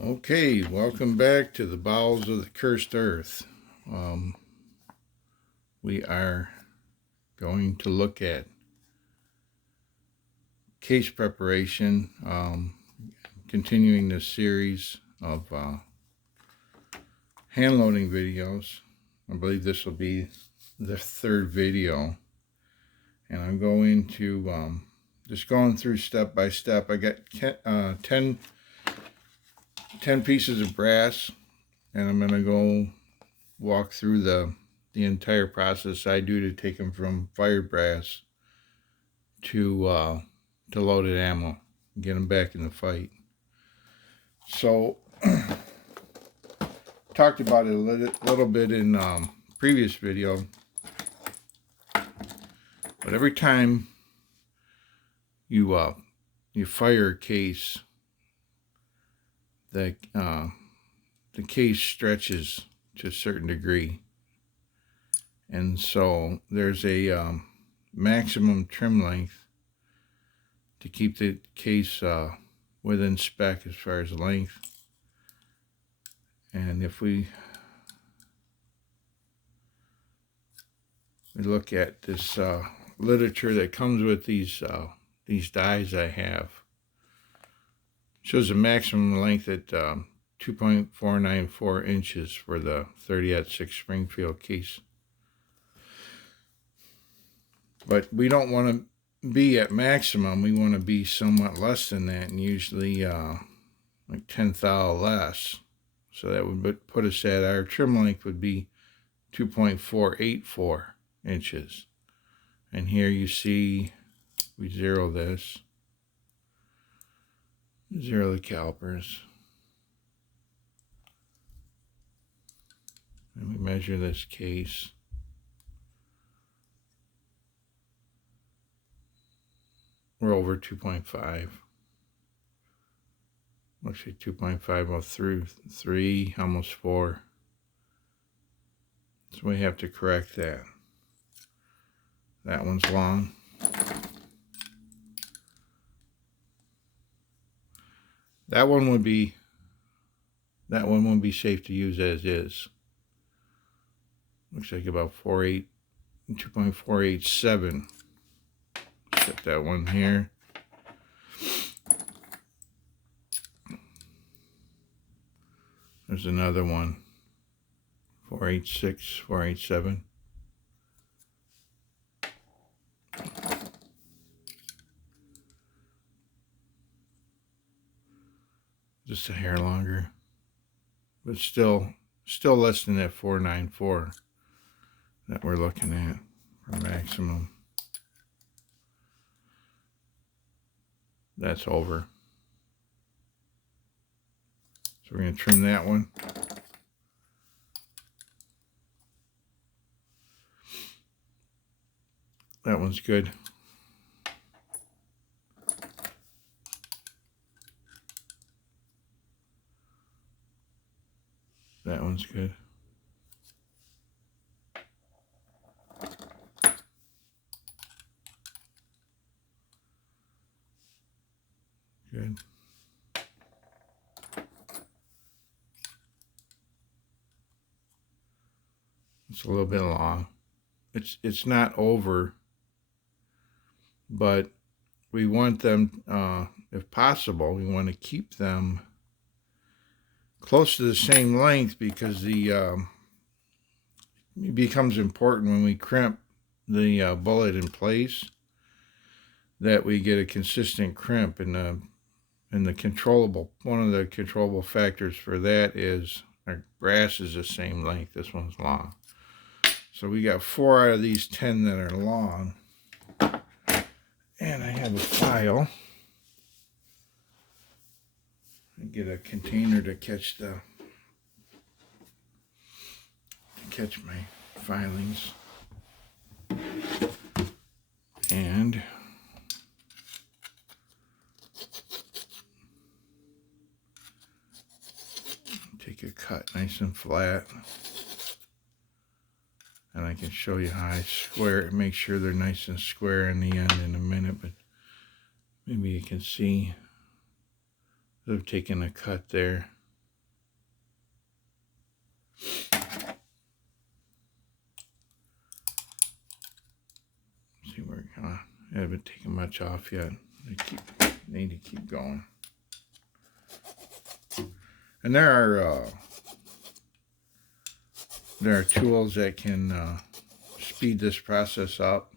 Okay, welcome back to the bowels of the cursed earth. We are going to look at case preparation, continuing this series of hand loading videos. I believe this will be the third video, and I'm going to just going through step by step. I got 10 pieces of brass, and I'm going to go walk through the entire process I do to take them from fired brass to loaded ammo, get them back in the fight. So talked about it a little bit in previous video, but every time you fire a case, the case stretches to a certain degree, and so there's a maximum trim length to keep the case within spec as far as length. And if we look at this literature that comes with these dies I have, shows a maximum length at 2.494 inches for the 30-06 Springfield case. But we don't want to be at maximum. We want to be somewhat less than that, and usually like 10th less. So that would put us at, our trim length would be 2.484 inches. And here you see, we zero this, zero the calipers, and we measure this case. We're over 2.5. Actually 2.503, almost 4. So we have to correct that. That one's long. That one would be safe to use as is. Looks like about 2.487. Set that one here. There's another one, 486, 487. Just a hair longer, but still less than that 494 that we're looking at for maximum. That's over. So we're going to trim that one. That one's good. That one's good. Good. It's a little bit long. It's not over, but we want them, if possible, we want to keep them close to the same length, because it becomes important when we crimp the bullet in place that we get a consistent crimp. And the controllable, one of the controllable factors for that is our brass is the same length. This one's long. So we got 4 out of these 10 that are long. And I have a file. I get a container to catch my filings. And take a cut nice and flat. And I can show you how I square it, make sure they're nice and square in the end in a minute, but maybe you can see I've taken a cut there. I haven't taken much off yet. Need to keep going. And there are tools that can speed this process up.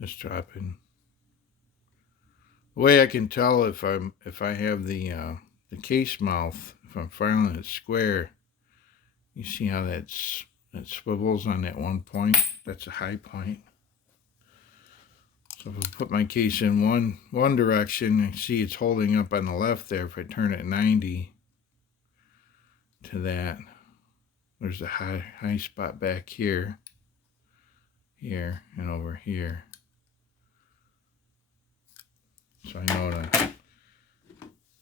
Just dropping. The way I can tell if I have the case mouth, if I'm filing it square, you see how that swivels on that one point. That's a high point. So if I put my case in one direction, I see it's holding up on the left there. If I turn it 90 to that, there's a high spot back here, and over here. So I know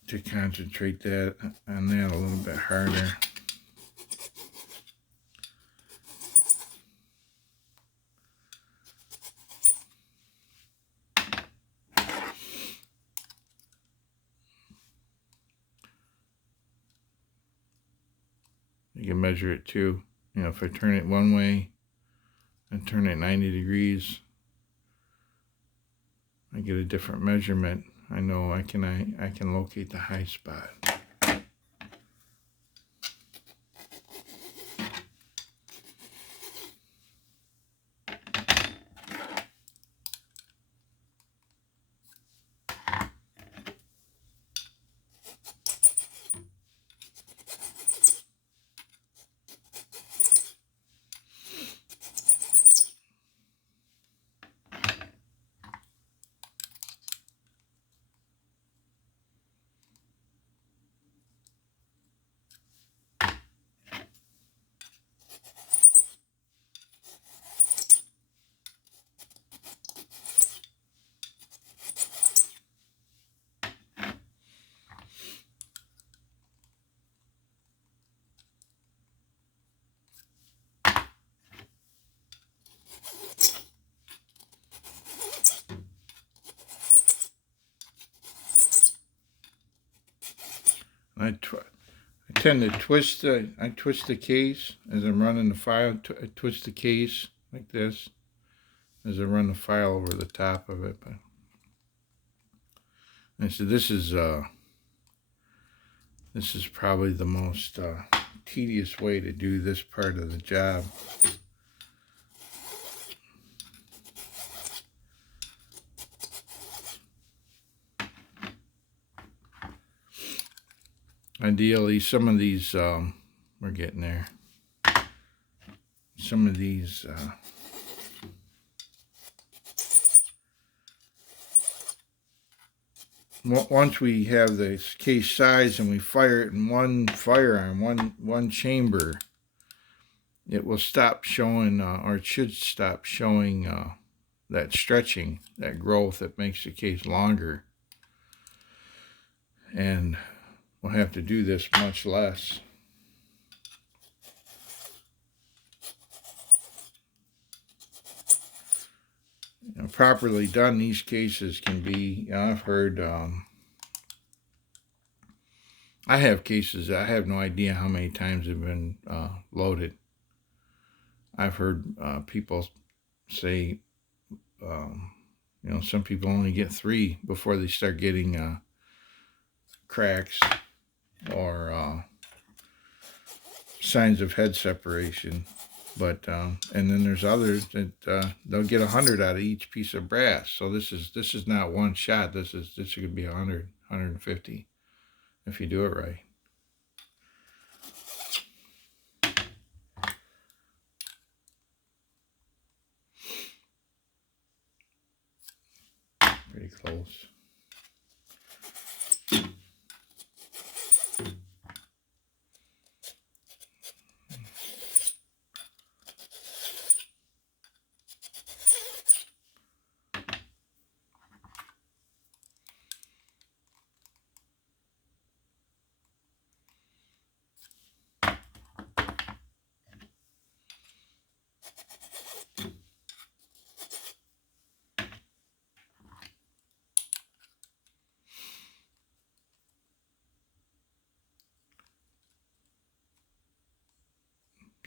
to concentrate that on that a little bit harder. You can measure it too. You know, if I turn it one way and turn it 90 degrees, I get a different measurement. I know I can locate the high spot. I tend to twist the case as I'm running the file. I twist the case like this as I run the file over the top of it. But and so this is probably the most tedious way to do this part of the job. Ideally, some of these, we're getting there. Some of these, once we have the case size and we fire it in one firearm, one chamber, it will stop showing, or it should stop showing that stretching, that growth that makes the case longer. And we'll have to do this much less. You know, properly done, these cases can be, you know, I've heard, I have cases, I have no idea how many times have been loaded. I've heard people say, you know, some people only get 3 before they start getting cracks or signs of head separation. But and then there's others that they'll get 100 out of each piece of brass. So this is not one shot. This could be 100, 150 if you do it right. Pretty close.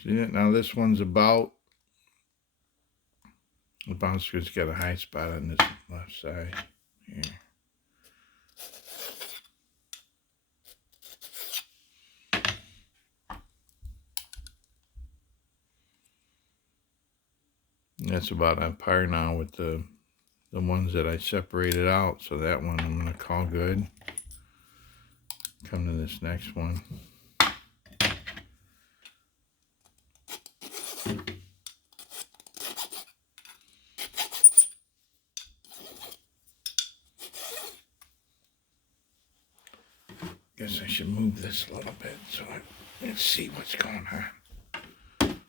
See it? Now this one's about, the bouncer's got a high spot on this left side here. And that's about on par now with the ones that I separated out. So that one I'm going to call good. Come to this next one. Guess I should move this a little bit so I can see what's going on.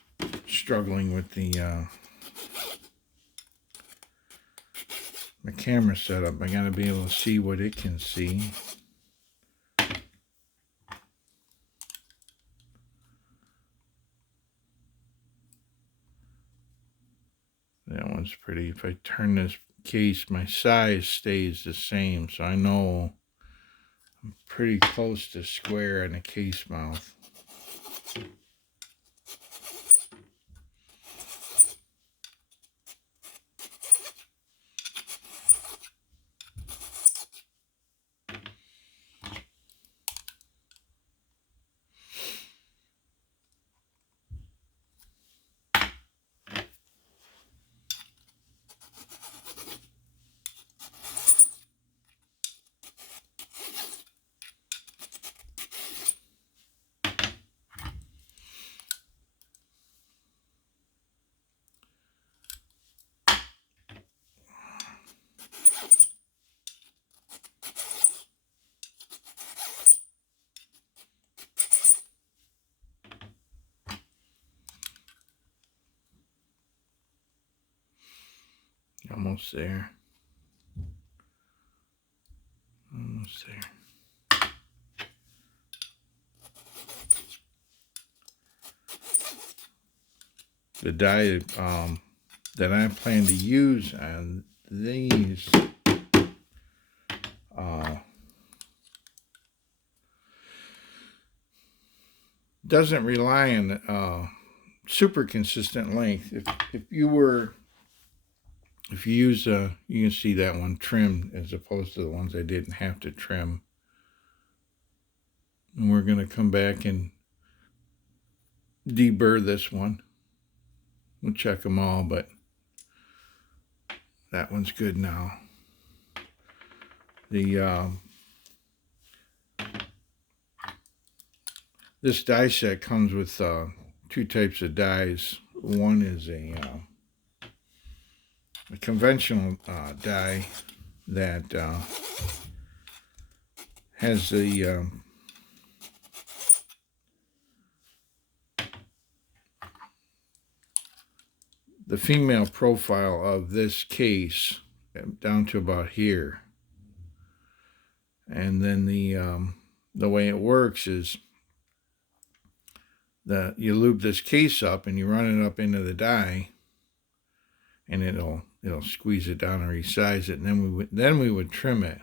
Struggling with the camera setup. I gotta be able to see what it can see. That one's pretty. If I turn this case, my size stays the same, so I know I'm pretty close to square in the case mouth. Almost there. Almost there. The die that I plan to use on these doesn't rely on super consistent length. If you use you can see that one trimmed as opposed to the ones I didn't have to trim. And we're going to come back and deburr this one. We'll check them all, but that one's good now. This die set comes with two types of dies. One is a conventional die that has the female profile of this case down to about here, and then the way it works is that you lube this case up and you run it up into the die, and it'll squeeze it down and resize it, and then we would trim it.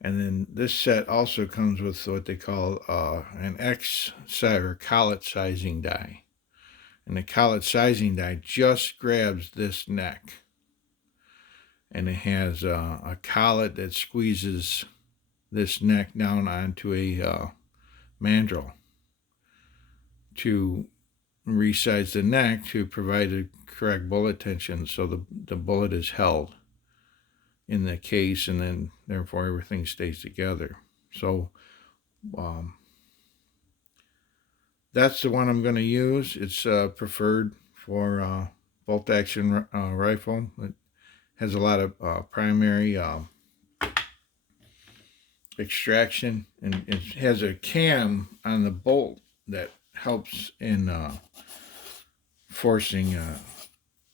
And then this set also comes with what they call an X size or collet sizing die. And the collet sizing die just grabs this neck. And it has a collet that squeezes this neck down onto a mandrel to resize the neck to provide the correct bullet tension so the bullet is held in the case, and then therefore everything stays together. So that's the one I'm going to use. It's preferred for bolt action rifle. It has a lot of primary extraction, and it has a cam on the bolt that helps in forcing a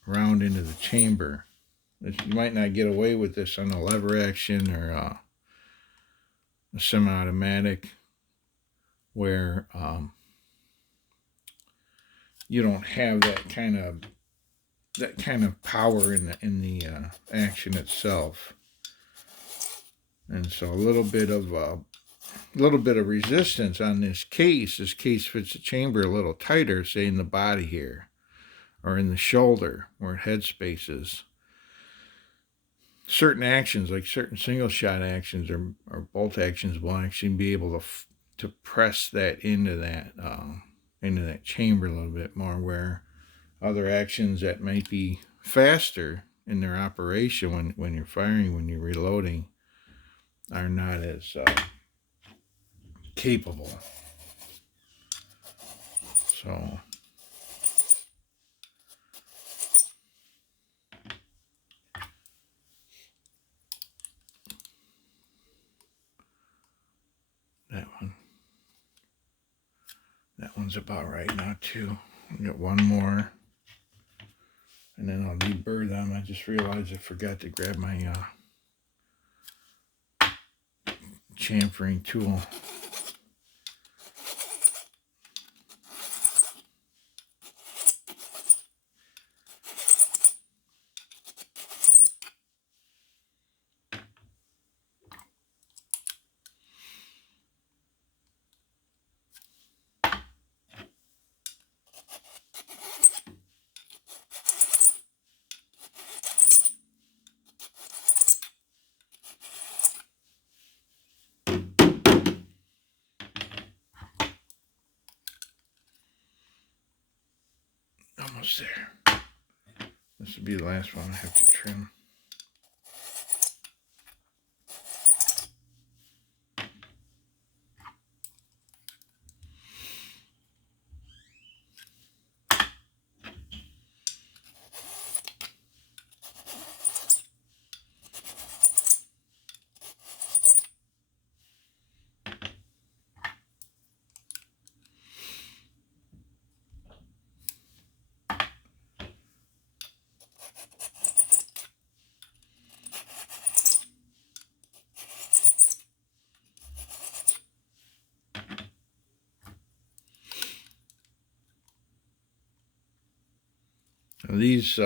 round into the chamber. You might not get away with this on a lever action or a semi-automatic, where you don't have that kind of power in the action itself. And so a little bit of little bit of resistance on this case. This case fits the chamber a little tighter, say in the body here, or in the shoulder where headspace is. Certain actions, like certain single shot actions or bolt actions, will actually be able to press that into that chamber a little bit more, where other actions that might be faster in their operation when you're firing, when you're reloading, are not as capable. So that one's about right now too. I'll get one more, and then I'll deburr them. I just realized I forgot to grab my chamfering tool. Almost there. This will be the last one I have to trim. These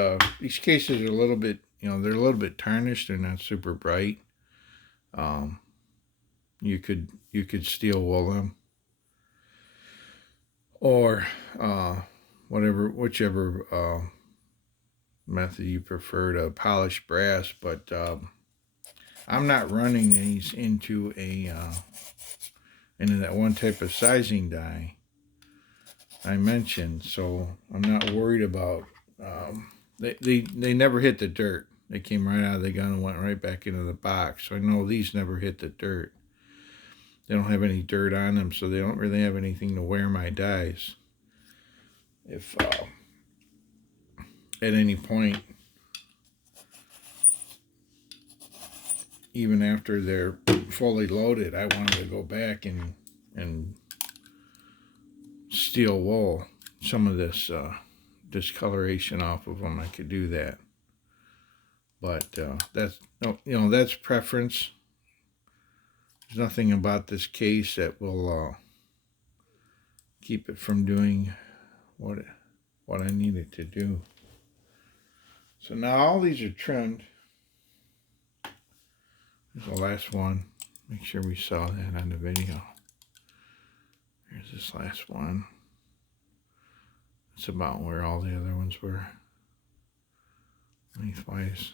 cases are a little bit, they're a little bit tarnished. They're not super bright. You could steel wool them, or whichever method you prefer to polish brass. But I'm not running these into that one type of sizing die I mentioned, so I'm not worried about. They never hit the dirt. They came right out of the gun and went right back into the box. So I know these never hit the dirt. They don't have any dirt on them, so they don't really have anything to wear my dies. If at any point, even after they're fully loaded, I wanted to go back and steel wool some of this discoloration off of them, I could do that. But that's preference. There's nothing about this case that will keep it from doing what I need it to do. So now all these are trimmed. Here's the last one. Make sure we saw that on the video. Here's this last one. It's about where all the other ones were lengthwise.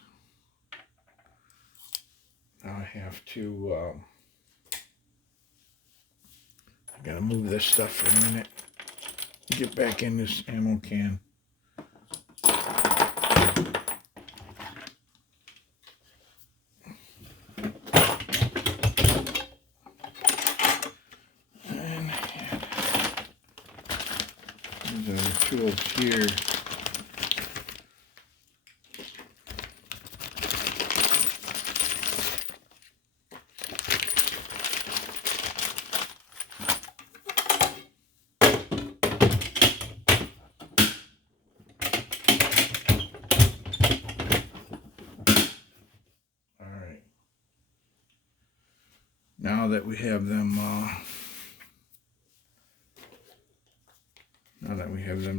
Now I have to I gotta move this stuff for a minute. Get back in this ammo can. And these are the tools here. Now that we have them,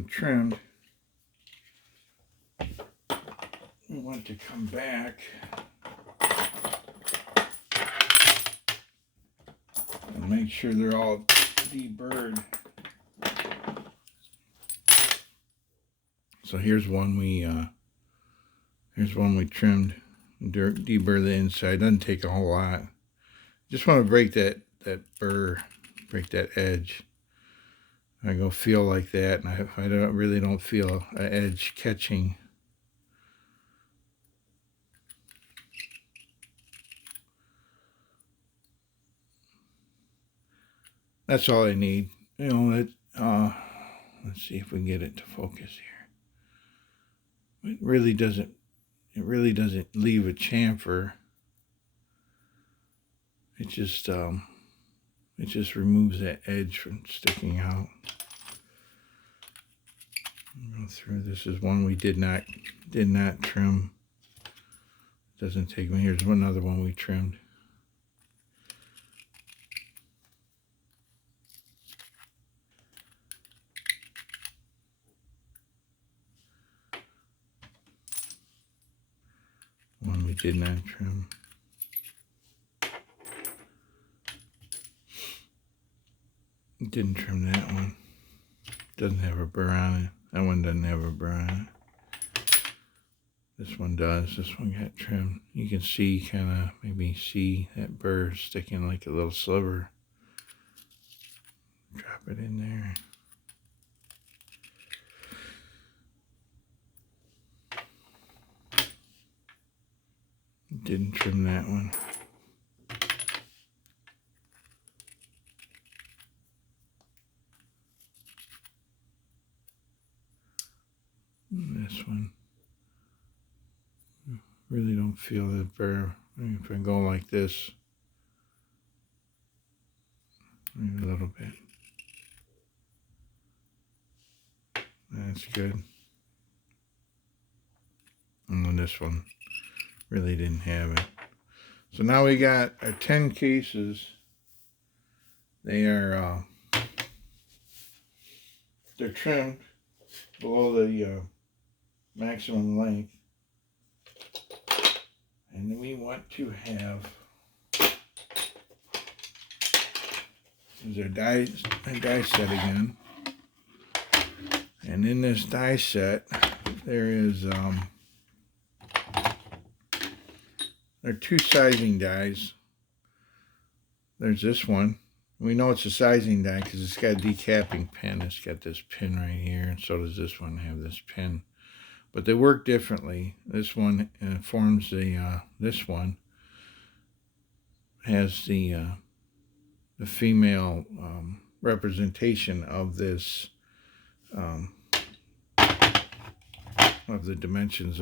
trimmed, we want to come back and make sure they're all deburred. So here's one we trimmed, deburr the inside. Doesn't take a whole lot. Just want to break that burr, break that edge. I go feel like that, and I really don't feel an edge catching. That's all I need. You know, let's see if we can get it to focus here. It really doesn't leave a chamfer. It just removes that edge from sticking out. Go through. This is one we did not trim. Doesn't take me. Here's another one we trimmed. One we did not trim. Didn't trim that one. Doesn't have a burr on it. That one doesn't have a burr on it. This one does. This one got trimmed. You can see, maybe see that burr sticking like a little sliver. Drop it in there. Didn't trim that one. And this one. Really don't feel the burr. If I go like this, maybe a little bit. That's good. And then this one really didn't have it. So now we got our 10 cases. They are they're trimmed below the maximum length. And then we want to have our die set again. And in this die set, there is there are two sizing dies. There's this one. We know it's a sizing die because it's got a decapping pin. It's got this pin right here, and so does this one have this pin. But they work differently. This one forms the, this one has the female representation of this, of the dimensions,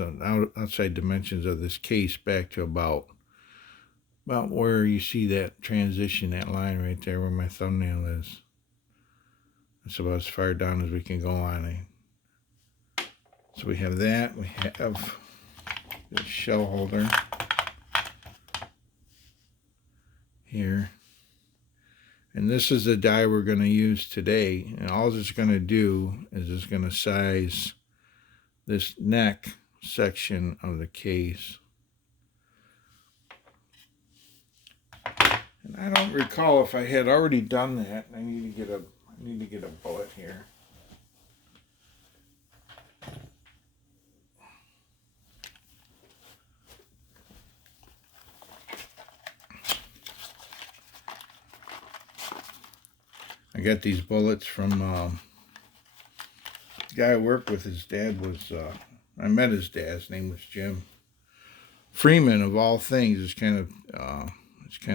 outside dimensions of this case back to about where you see that transition, that line right there where my thumbnail is. That's about as far down as we can go on it. So we have that. We have this shell holder here. And this is the die we're going to use today. And all it's going to do is it's going to size this neck section of the case. And I don't recall if I had already done that. I need to get a bullet here. I got these bullets from the guy I worked with. His dad was, I met his dad. His name was Jim Freeman, of all things. It's kind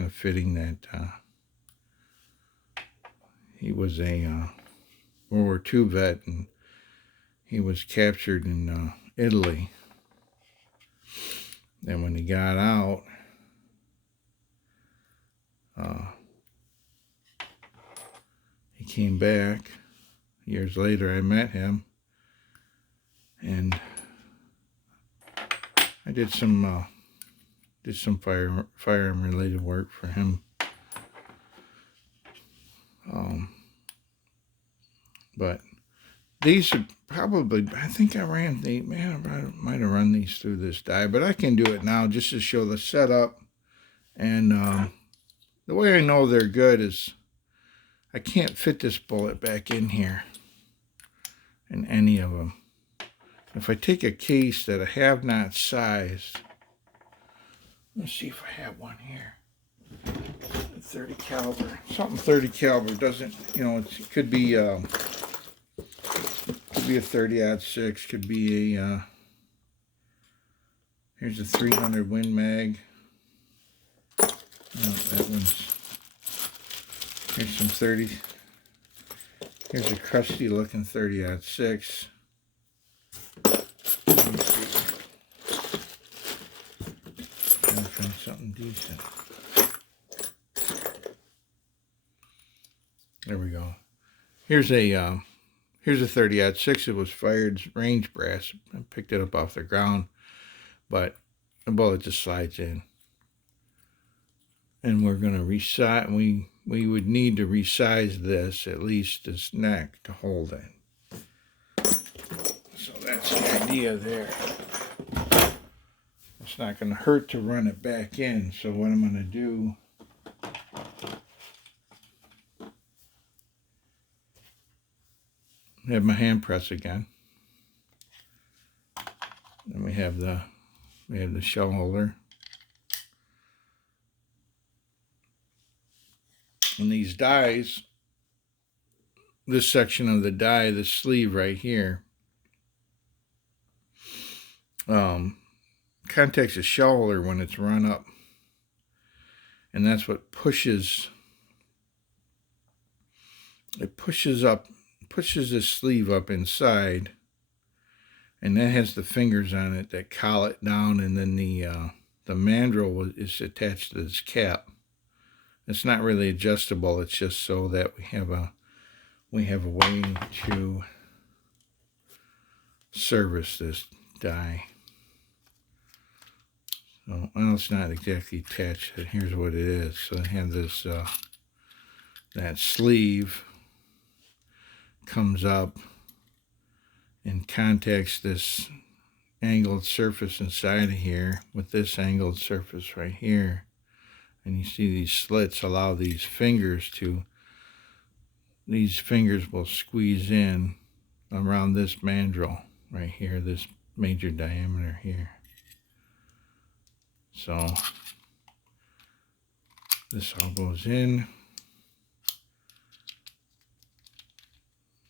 of fitting that he was a World War II vet, and he was captured in Italy. Then when he got out, he came back. Years later, I met him, and I did some firearm related work for him. But these are probably, I think I ran the, I might have run these through this die, but I can do it now just to show the setup. And the way I know they're good is I can't fit this bullet back in here in any of them. If I take a case that I have not sized, let's see if I have one here. 30 caliber, something 30 caliber doesn't, you know, it could be a 30-06, could be a here's a 300 Win Mag. Oh, that one's, here's some 30. Here's a crusty looking 30-06. Let me see. Trying to find something decent. There we go. Here's a 30-06. It was fired range brass. I picked it up off the ground, but the bullet just slides in. And we're going to resize. We would need to resize this, at least this neck, to hold it. So that's the idea there. It's not going to hurt to run it back in. So what I'm going to do, I have my hand press again. Then we have the shell holder. And these dies, this section of the die, the sleeve right here, contacts the shell holder when it's run up. And that's what pushes this sleeve up inside. And that has the fingers on it that cowl it down, and then the mandrel is attached to this cap. It's not really adjustable. It's just so that we have a way to service this die. So, well, it's not exactly attached. Here's what it is. So I have this that sleeve comes up and contacts this angled surface inside of here with this angled surface right here. And you see these slits allow these fingers will squeeze in around this mandrel right here, this major diameter here. So this all goes in.